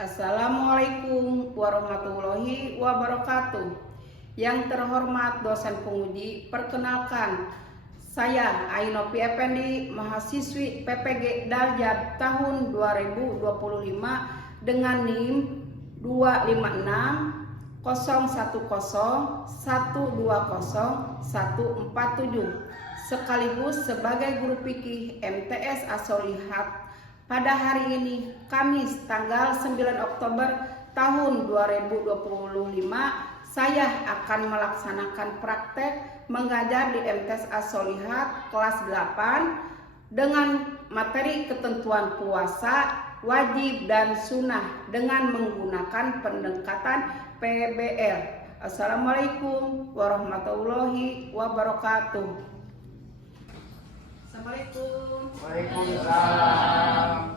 Assalamualaikum warahmatullahi wabarakatuh. Yang terhormat dosen penguji, perkenalkan saya Ainopi Effendi, mahasiswi PPG Daljat tahun 2025 dengan NIM 256 010 120 147 sekaligus sebagai guru fikih MTS As-Sholihat. Pada hari ini, Kamis tanggal 9 Oktober tahun 2025, saya akan melaksanakan praktek mengajar di MTS As-Sholihat kelas 8 dengan materi ketentuan puasa, wajib dan sunnah dengan menggunakan pendekatan PBL. Assalamualaikum warahmatullahi wabarakatuh. Assalamualaikum. Waalaikumsalam.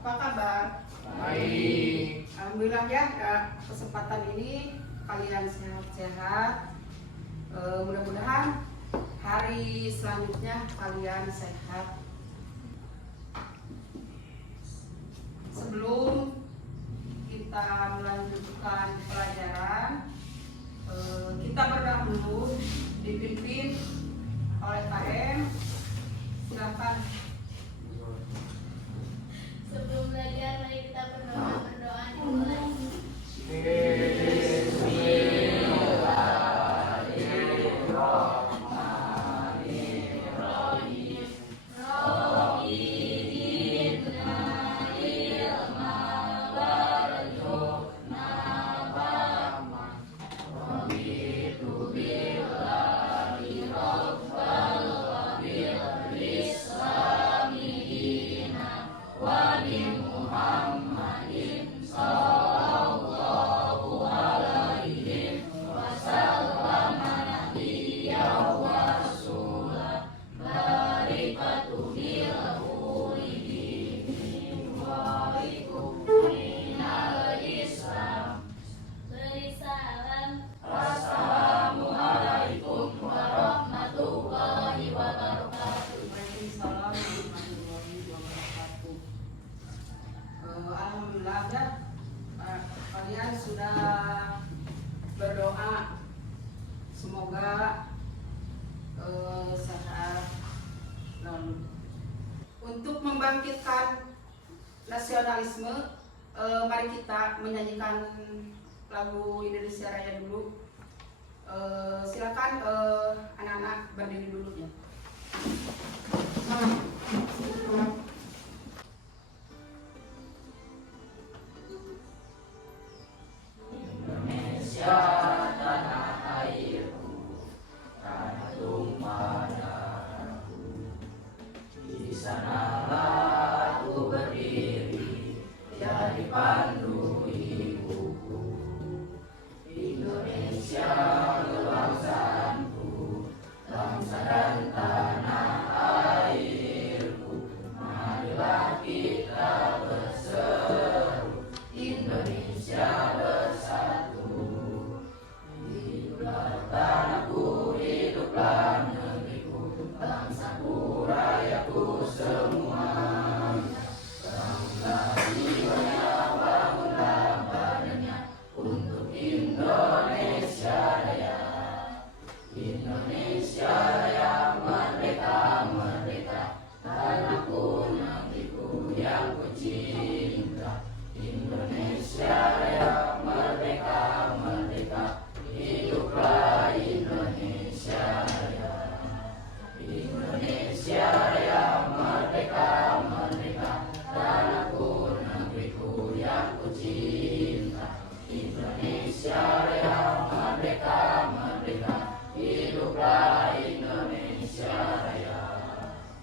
Apa kabar? Baik. Alhamdulillah ya, kesempatan ini kalian sehat-sehat. Mudah-mudahan hari selanjutnya kalian sehat. Sebelum kita melanjutkan pelajaran, kita berdoa dulu, dipimpin oleh KM. Silakan. Sebelum belajar, mari kita berdoa dimulai. Alhamdulillah ya, kalian sudah berdoa semoga sehat lalu. Untuk membangkitkan nasionalisme, mari kita menyanyikan lagu Indonesia Raya dulu. Silakan anak-anak berdiri dulu ya.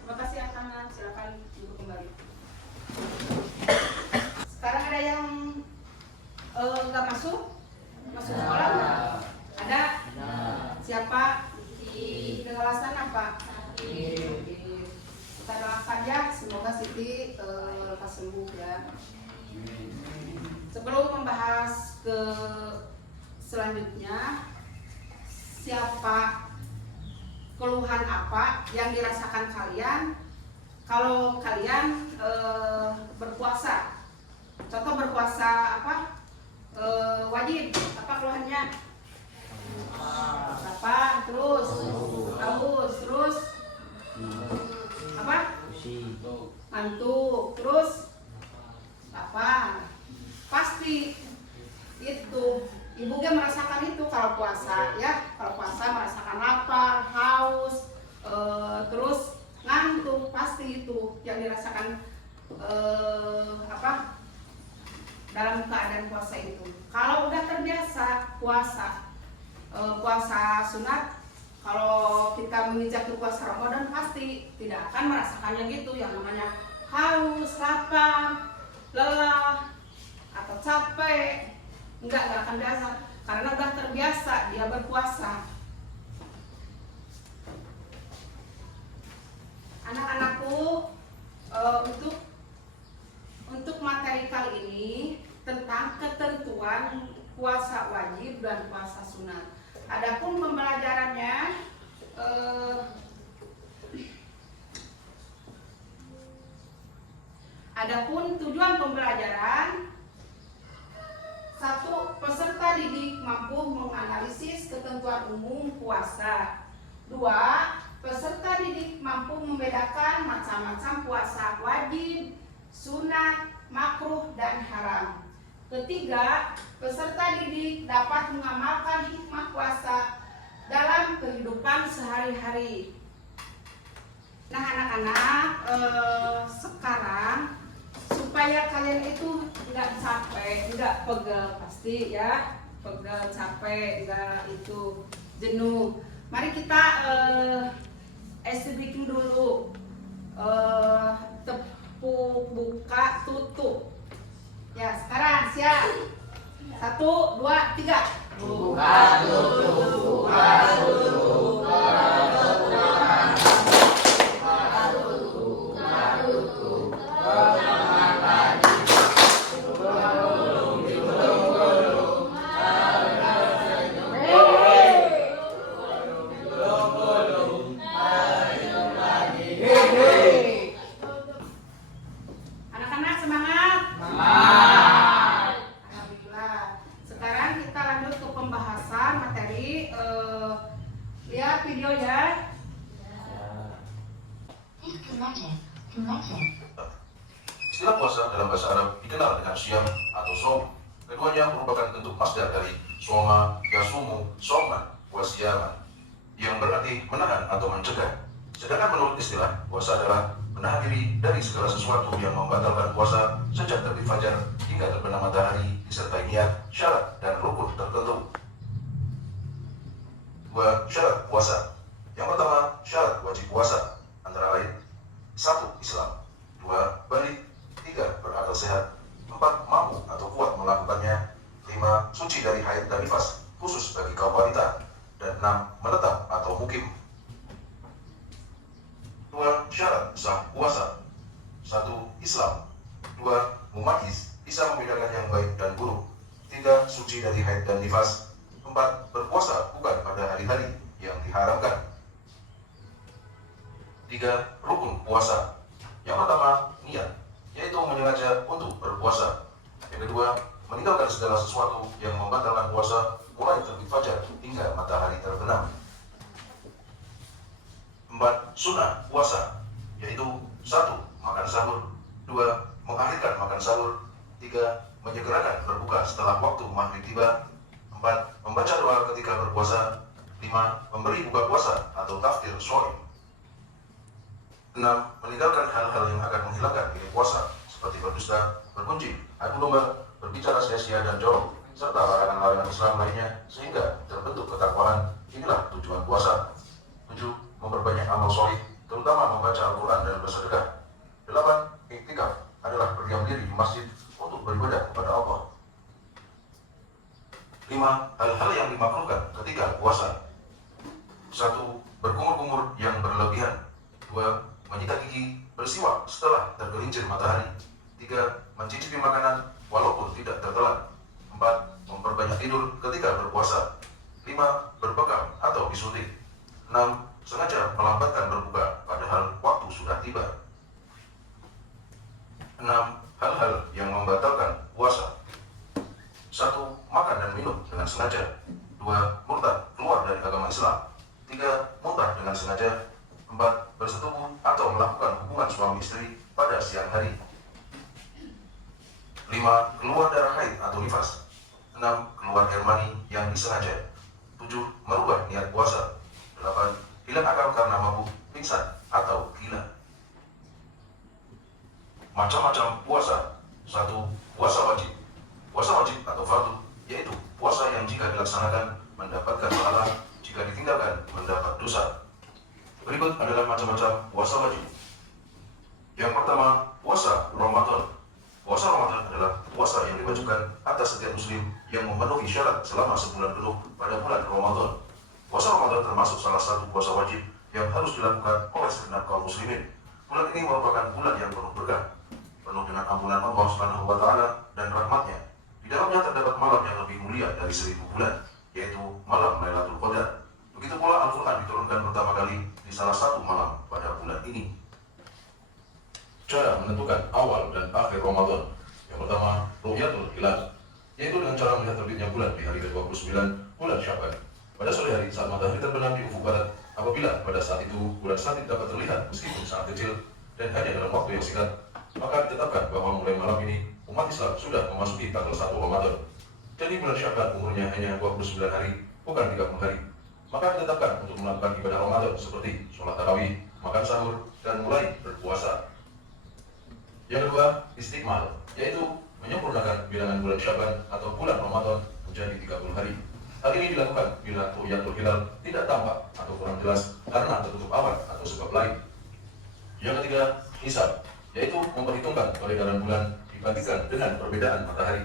Terima kasih anak-anak, silakan duduk kembali. Sekarang ada yang nggak masuk sekolah nggak? Ada? Siapa? Di alasan apa? Kita doakan ya, semoga Siti lekas sembuh ya. Sebelum membahas ke selanjutnya, siapa, keluhan apa yang dirasakan kalian kalau kalian berpuasa Itu. Terus apa? Pasti itu ibu dia merasakan itu kalau puasa ya. Kalau puasa merasakan lapar, haus, terus ngantuk, pasti itu yang dirasakan dalam keadaan puasa itu. Kalau udah terbiasa puasa sunat, kalau kita menginjak ke puasa Ramadan pasti tidak akan merasakannya gitu, yang namanya haus, lapar, lelah, atau capek. Enggak akan biasa karena udah terbiasa dia berpuasa. Anak-anakku, untuk materi kali ini tentang ketentuan puasa wajib dan puasa sunat. Adapun pembelajarannya, adapun tujuan pembelajaran: 1. Peserta didik mampu menganalisis ketentuan umum puasa. 2. Peserta didik mampu membedakan macam-macam puasa wajib, sunat, makruh, dan haram. 3. Peserta didik dapat mengamalkan hikmah puasa dalam kehidupan sehari-hari. Nah anak-anak, sekarang supaya kalian itu tidak capek, tidak pegel, pasti ya, pegel, capek, tidak itu jenuh. Mari kita bikin dulu tepuk, buka, tutup. Ya sekarang siap. 1, 2, 3. Buka tutup, buka tutup, buka tutup, buka tutup, buka tutup, pertama kali. Gulung, gulung, Anak-anak semangat. semangat. Alhamdulillah. Sekarang kita lanjut ke pembahasan materi. Lihat video ya. Istilah puasa dalam bahasa Arab dikenal dengan syam atau som. Keduanya merupakan bentuk masdar dari soma, yasumu, soman, wasiyaman, yang berarti menahan atau mencegah. Sedangkan menurut istilah, puasa adalah menahan diri dari segala sesuatu yang membatalkan puasa sejak terbit fajar hingga terbenam matahari disertai niat, syarat, dan rukun tertentu. 2. Syarat puasa. Yang pertama, syarat wajib puasa, antara lain: 1. Islam. 2. Balik. 3. Berakal sehat. 4. Mampu atau kuat melakukannya. 5. Suci dari haid dan nifas, khusus bagi kaum wanita. Dan 6. Menetap atau mukim. 2. Syarat sah puasa. 1. Islam. 2. Mumayyiz, bisa membedakan yang baik dan buruk. 3. Suci dari haid dan nifas. 4. Berpuasa bukan pada hari-hari yang diharamkan. 3. Rukun puasa. Yang pertama, niat, yaitu menyengaja untuk berpuasa. Yang kedua, meninggalkan segala sesuatu yang membatalkan puasa mulai terbit fajar hingga matahari terbenam. 4. Sunnah puasa, yaitu 1. Makan sahur. 2. Mengakhirkan makan sahur. 3. Menyegerakan berbuka setelah waktu maghrib tiba. 4. Membaca doa ketika berpuasa. 5. Memberi buka puasa atau taftir shaim. 6. Meninggalkan hal-hal yang akan menghilangkan nilai puasa, seperti berdusta, bergunjing, adu domba, berbicara sia-sia dan jorok, serta larangan-larangan Islam lainnya, sehingga terbentuk ketakwaan. Inilah tujuan puasa. 7. Memperbanyak amal soleh, terutama membaca Al-Quran dan bersedekah. 8. Iktikaf adalah berdiam diri di masjid untuk beribadah kepada Allah. 5. Hal-hal yang dimakruhkan ketika puasa. 1. Berkumur-kumur yang berlebihan. 2. Menyikat gigi, bersiwak setelah tergelincir matahari. 3. Mencicipi makanan walaupun tidak tertelan. 4. Memperbanyak tidur ketika berpuasa. 5. Berbekam atau disuntik. 6. Sengaja melambatkan berbuka padahal waktu sudah tiba. 6. Hal-hal yang membatalkan puasa. 1. Makan dan minum dengan sengaja. 2. Murtad, keluar dari agama Islam. 3. Muntah dengan sengaja. 4. Bersetubuh atau melakukan hubungan suami istri pada siang hari. 5. Keluar darah haid atau nifas. 6. Keluar air mani yang disengaja. 7. Merubah niat puasa. 8. Hilang akal karena mabuk, pingsan, atau gila. Macam-macam puasa. 1. Puasa wajib. Puasa wajib atau fardu, yaitu puasa yang jika dilaksanakan mendapatkan pahala, jika ditinggalkan mendapat dosa. Berikut adalah macam-macam puasa wajib. Yang pertama, puasa Ramadan. Puasa Ramadan adalah puasa yang diwajibkan atas setiap muslim yang memenuhi syarat selama sebulan penuh pada bulan Ramadan. Puasa Ramadan termasuk salah satu puasa wajib yang harus dilakukan oleh segenap kaum muslimin. Bulan ini merupakan bulan yang penuh berkah, penuh dengan ampunan Allah Subhanahu wa Ta'ala dan rahmatnya. Di dalamnya terdapat malam yang lebih mulia dari 1000 bulan, yaitu malam Lailatul Qadar. Begitu pula Al-Quran diturunkan pertama kali di salah satu malam pada bulan ini. Cara menentukan awal dan akhir Ramadan. Yang pertama, Ru'yatul Hilal, yaitu dengan cara melihat terbitnya bulan di hari ke-29 bulan Sya'ban. Pada sore hari saat matahari terbenam di ufuk barat, apabila pada saat itu bulan sabit dapat terlihat meskipun sangat kecil dan hanya dalam waktu yang singkat, maka ditetapkan bahwa mulai malam ini umat Islam sudah memasuki tanggal 1 Ramadan. Jadi bulan Sya'ban umurnya hanya 29 hari, bukan 30 hari. Maka ditetapkan untuk melakukan ibadah Ramadan seperti sholat tarawih, makan sahur, dan mulai berpuasa. Yang kedua, istikmal, yaitu menyempurnakan bilangan bulan Sya'ban atau bulan Ramadan menjadi 30 hari. Hal ini dilakukan bila Ru'yatul Hilal tidak tampak atau kurang jelas karena tertutup awan atau sebab lain. Yang ketiga, hisab, yaitu memperhitungkan peredaran bulan dibandingkan dengan perbedaan matahari.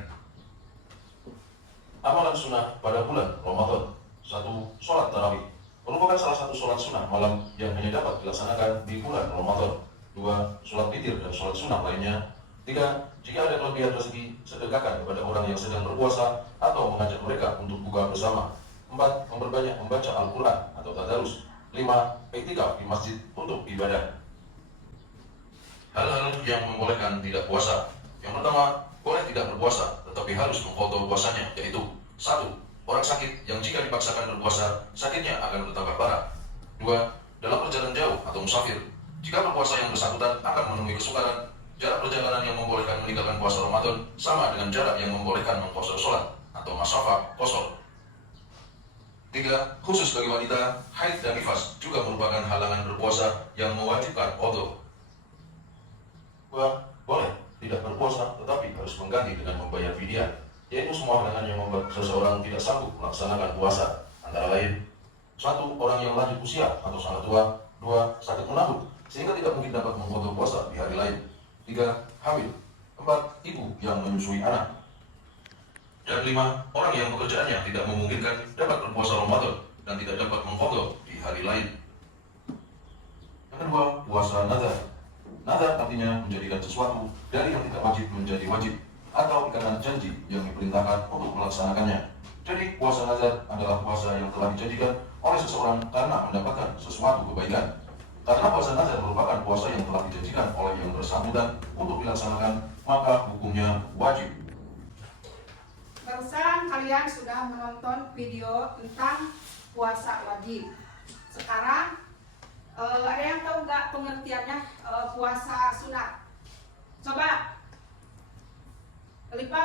Amalan sunnah pada bulan Ramadan. 1. Sholat tarawih merupakan salah satu sholat sunnah malam yang hanya dapat dilaksanakan di bulan Ramadan. 2. Sholat witir dan sholat sunnah lainnya. 3. Jika ada kelebihan rezeki, sedekahkan kepada orang yang sedang berpuasa atau mengajak mereka untuk buka bersama. 4. Memperbanyak membaca Al-Quran atau tadarus. 5. Iktikaf di masjid untuk ibadah. Hal-hal yang membolehkan tidak puasa. Yang pertama, boleh tidak berpuasa, tetapi harus mengqadha puasanya, yaitu 1. Orang sakit yang jika dipaksakan berpuasa, sakitnya akan bertambah parah. 2. Dalam perjalanan jauh atau musafir, jika berpuasa yang bersangkutan akan menemui kesukaran. Jarak perjalanan yang membolehkan meninggalkan puasa Ramadan sama dengan jarak yang membolehkan mengqasar sholat atau masafah qasar. 3. Khusus bagi wanita, haid dan nifas juga merupakan halangan berpuasa yang mewajibkan qadha. 2. Boleh tidak berpuasa tetapi harus mengganti dengan membayar fidyah, yaitu semua halangan yang membuat seseorang tidak sanggup melaksanakan puasa, antara lain 1. Orang yang lanjut usia atau sangat tua. 2. Sakit menahun sehingga tidak mungkin dapat mengqadha puasa di hari lain. 3. Hamil. 4. Ibu yang menyusui anak. Dan 5. Orang yang pekerjaannya tidak memungkinkan dapat berpuasa Ramadan dan tidak dapat mengqadha di hari lain. Yang kedua, puasa nazar. Nazar artinya menjadikan sesuatu dari yang tidak wajib menjadi wajib, atau ikatan janji yang diperintahkan untuk melaksanakannya. Jadi puasa nazar adalah puasa yang telah dijanjikan oleh seseorang karena mendapatkan sesuatu kebaikan. Karena puasa nazar merupakan puasa yang telah dijanjikan oleh yang bersangkutan untuk dilaksanakan, maka hukumnya wajib. Barusan kalian sudah menonton video tentang puasa wajib. Sekarang ada yang tahu nggak pengertiannya puasa sunat? Coba, Lipa.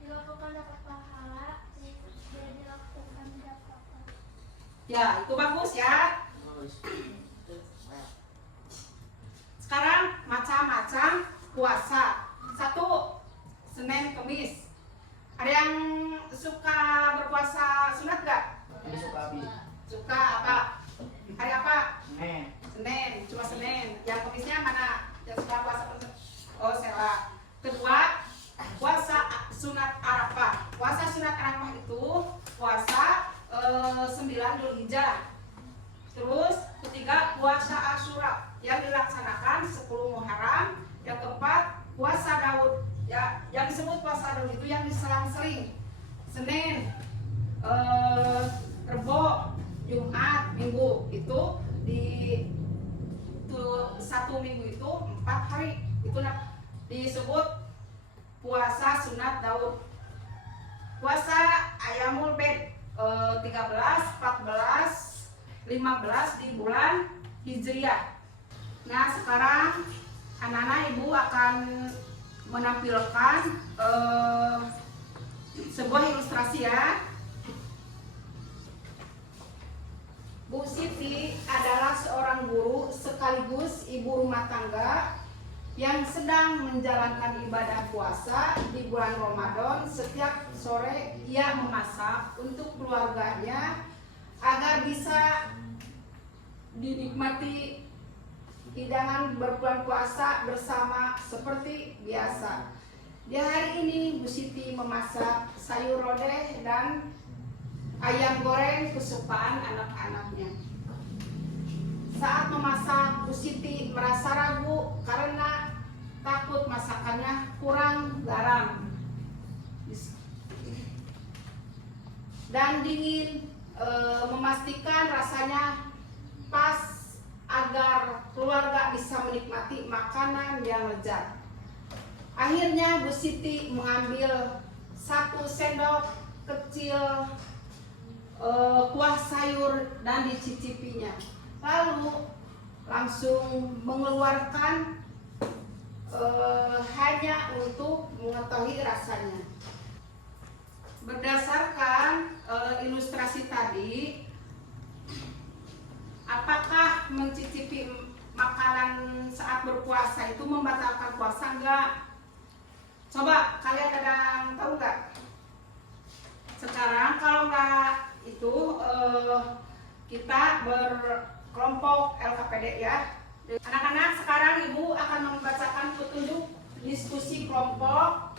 Dilakukan dapat pahala, tidak dilakukan dapat pahala. Ya, itu bagus ya. Sekarang macam-macam puasa. 1. Senin, Kemis. Ada yang suka berpuasa sunat nggak? Suka apa? Hari apa? Senin, cuma Senin. Yang Kemisnya mana? Yang suka puasa oh, Sela. Kedua, puasa sunat Arafah. Puasa sunat Arafah itu puasa 9 Dzulhijjah. Terus ketiga, puasa Asyura yang dilaksanakan 10 Muharram. Yang keempat, puasa Daud. Ya, yang disebut puasa Daud itu yang diselang-seling. Senin, Rebo, Jumat, Minggu. Itu satu minggu itu 4 hari. Itu disebut puasa sunat Daud. Puasa Ayamul Bid 13, 14, 15 di bulan Hijriah. Nah sekarang anak-anak ibu akan menampilkan sebuah ilustrasi ya. Bu Siti adalah seorang guru sekaligus ibu rumah tangga yang sedang menjalankan ibadah puasa di bulan Ramadan. Setiap sore ia memasak untuk keluarganya agar bisa dinikmati hidangan berbulan puasa bersama seperti biasa. Di hari ini Bu Siti memasak sayur lodeh dan ayam goreng kesukaan anak-anaknya. Saat memasak, Bu Siti merasa ragu karena takut masakannya kurang garam dan ingin memastikan rasanya pas agar keluarga bisa menikmati makanan yang lezat. Akhirnya Bu Siti mengambil 1 sendok kecil kuah sayur dan dicicipinya. Lalu langsung mengeluarkan hanya untuk mengetahui rasanya. Berdasarkan ilustrasi tadi, apakah mencicipi makanan saat berpuasa itu membatalkan puasa enggak? Coba kalian ada yang tahu enggak? Sekarang kalau enggak itu kita berkelompok LKPD ya. Anak-anak, sekarang ibu akan membacakan petunjuk diskusi kelompok.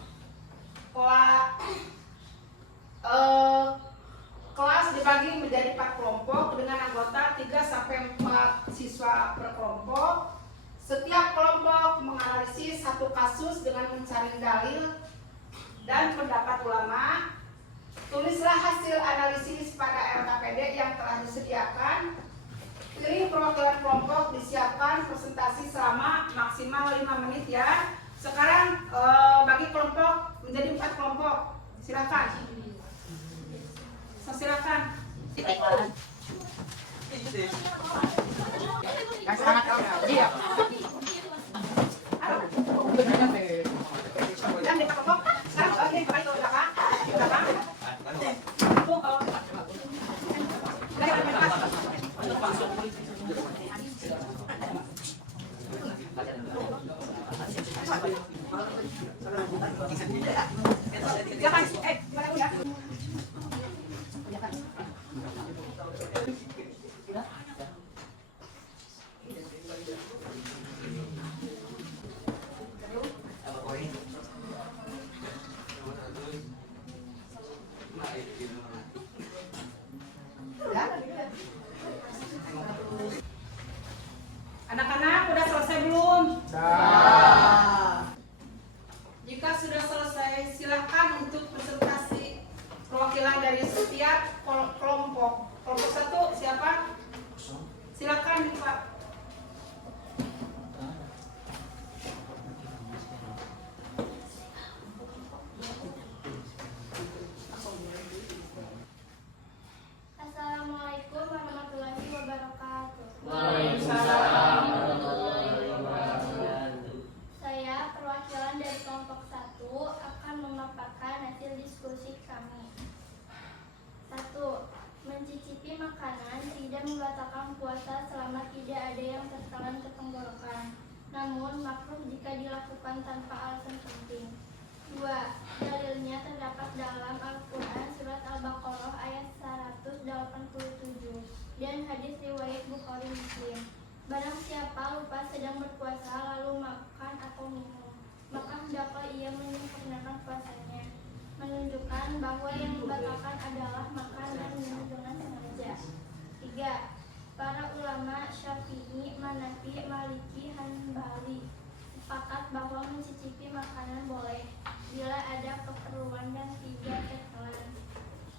Kelas dibagi menjadi 4 kelompok dengan anggota 3-4 siswa per kelompok. Setiap kelompok menganalisis 1 kasus dengan mencari dalil dan pendapat ulama. Tulislah hasil analisis pada LKPD yang telah disediakan. Pilih perwakilan kelompok, disiapkan presentasi selama maksimal 5 menit ya. Sekarang bagi kelompok menjadi 4 kelompok. Silakan. Silakan. Anak-anak udah selesai belum? Jika sudah selesai, silakan untuk presentasi perwakilan dari setiap kelompok. Kelompok 1 siapa? Silakan Pak. Assalamualaikum warahmatullahi wabarakatuh. Waalaikumsalam warahmatullahi wabarakatuh. Saya perwakilan dari kelompok 1 akan memaparkan hasil diskusi kami. 1. Mencicipi makanan tidak membatalkan puasa selama tidak ada yang tertelan ke tenggorokan, namun makruh jika dilakukan tanpa alasan penting. 2. Dalilnya terdapat dalam Al-Quran surat Al-Baqarah ayat 187 dan hadis riwayat Bukhari Muslim. Barang siapa lupa sedang berpuasa lalu makan atau minum, maka hendaklah ia menyempurnakan puasanya, menunjukkan bahwa yang dibatalkan adalah makan dan minum dengan sengaja. 3. Para ulama Syafi'i, Hanafi, Maliki, Hanbali sepakat bahwa mencicipi makanan boleh bila ada keperluan dan tidak tertelan.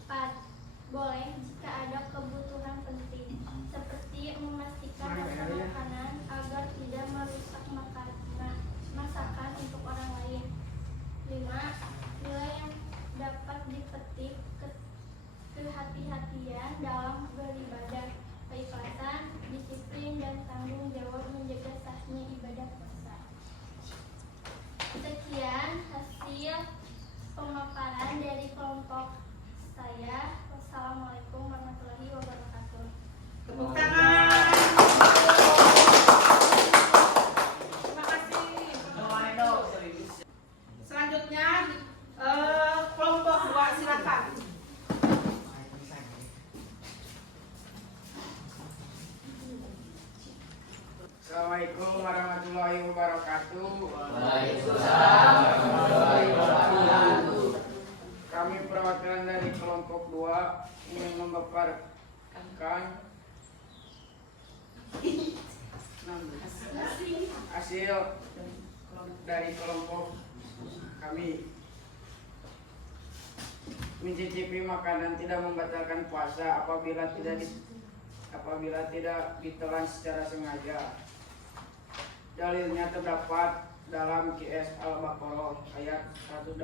4. Boleh jika ada kebutuhan penting, seperti memastikan rasa makanan agar tidak merusak masakan untuk orang lain. 5. Nilai yang dapat dipetik kehati-hatian dalam beribadah, keikhlasan, disiplin, dan tanggung jawab menjaga sahnya ibadah puasa. Sekian hasil pemaparan dari kelompok saya. Wassalamualaikum warahmatullahi wabarakatuh. Tepuk tangan. Terima kasih. Selanjutnya kelompok 2 silakan. Assalamualaikum warahmatullahi wabarakatuh. Waalaikumsalam warahmatullahi wabarakatuh. Kami perwakilan dari kelompok 2 ingin memaparkan hasil dari kelompok kami. Mencicipi makanan tidak membatalkan puasa apabila tidak ditelan secara sengaja. Dalilnya terdapat dalam QS Al-Baqarah ayat 187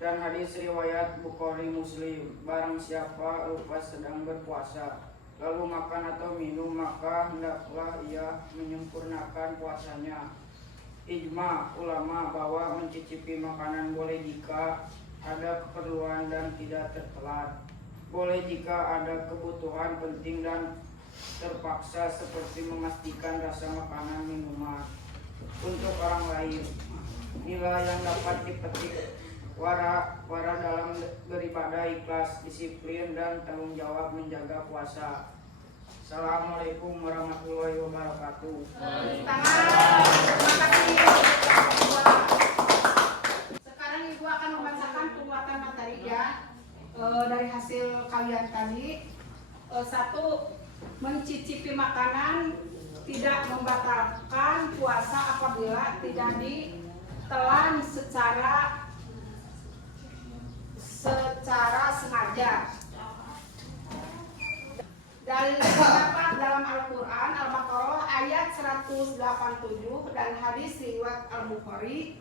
dan hadis riwayat Bukhari Muslim. Barang siapa lupa sedang berpuasa lalu makan atau minum, maka hendaklah ia menyempurnakan puasanya. Ijma ulama bahwa mencicipi makanan boleh jika ada keperluan dan tidak tertelan. Boleh jika ada kebutuhan penting dan terpaksa, seperti memastikan rasa makanan minuman untuk orang lain. Nilai yang dapat dipetik wara dalam beribadah, ikhlas, disiplin, dan tanggung jawab menjaga puasa. Assalamualaikum warahmatullahi wabarakatuh. Tangan. Terima kasih. Sekarang Ibu akan membacakan penguatan materi ya dari hasil kalian tadi. 1. Mencicipi makanan tidak membatalkan puasa apabila tidak ditelan secara sengaja. Dalil terdapat dalam Al-Quran Al-Baqarah ayat 187 dan hadis riwayat Al-Bukhari.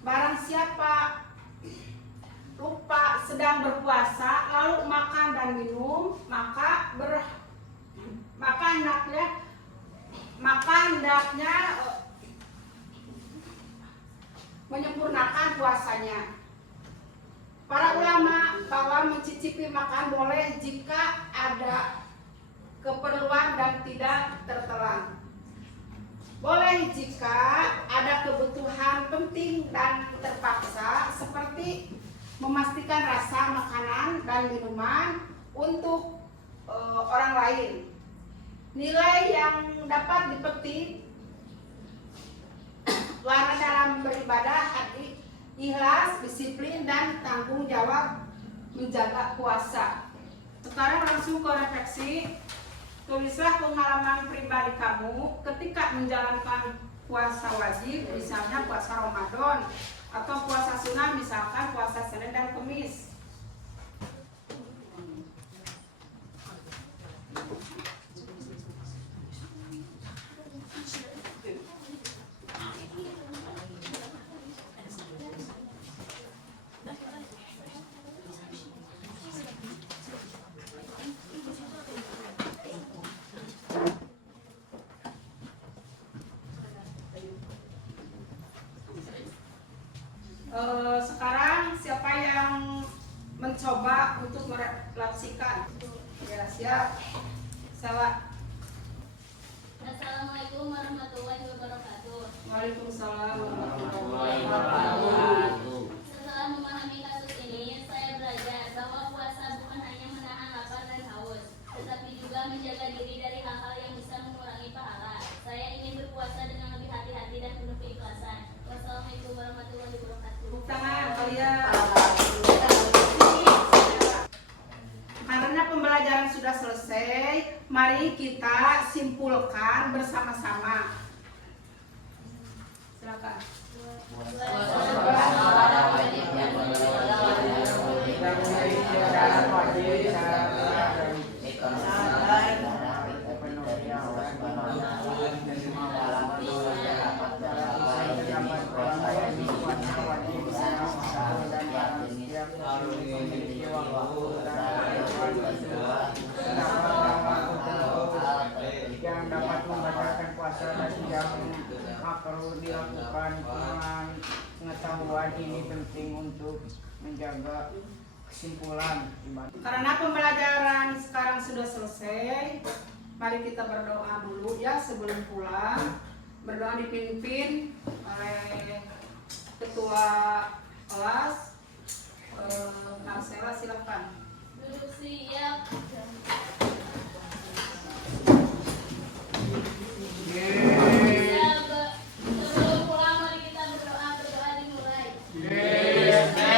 Barang siapa lupa sedang berpuasa lalu makan dan minum, maka hendaknya menyempurnakan puasanya. Para ulama bahwa mencicipi makan boleh jika ada keperluan dan tidak tertelan. Boleh jika ada kebutuhan penting dan terpaksa, seperti memastikan rasa makanan dan minuman untuk orang lain. Nilai yang dapat dipetik warna dalam beribadah, hati, ikhlas, disiplin, dan tanggung jawab menjaga puasa. Sekarang langsung ke refleksi. Tulislah pengalaman pribadi kamu ketika menjalankan puasa wajib, misalnya puasa Ramadan, atau puasa sunnah, misalkan puasa Senin dan Kamis. Sekarang siapa yang mencoba untuk merefleksikan? Ya, siap. Salah. Assalamualaikum warahmatullahi wabarakatuh. Waalaikumsalam Warahmatullahi wabarakatuh. Setelah memahami kasus ini, saya belajar bahwa puasa bukan hanya menahan lapar dan haus, tetapi juga menjaga diri dari hal-hal yang bisa mengurangi pahala. Saya ingin berpuasa dengan lebih hati-hati dan penuh keikhlasan. Wassalamualaikum warahmatullahi wabarakatuh. Tepuk tangan kalian. Karena pembelajaran sudah selesai, mari kita simpulkan bersama-sama. Silakan. Yang dapat membatalkan puasa dan yang perlu dilakukan dengan pengetahuan ini penting untuk menjaga kesimpulan ibadah. Karena pembelajaran sekarang sudah selesai, mari kita berdoa dulu ya sebelum pulang. Berdoa dipimpin oleh Ketua Kelas. Marcella, silakan. Duduk siap. Sebelum pulang mari kita berdoa. Berdoa dimulai. Iya.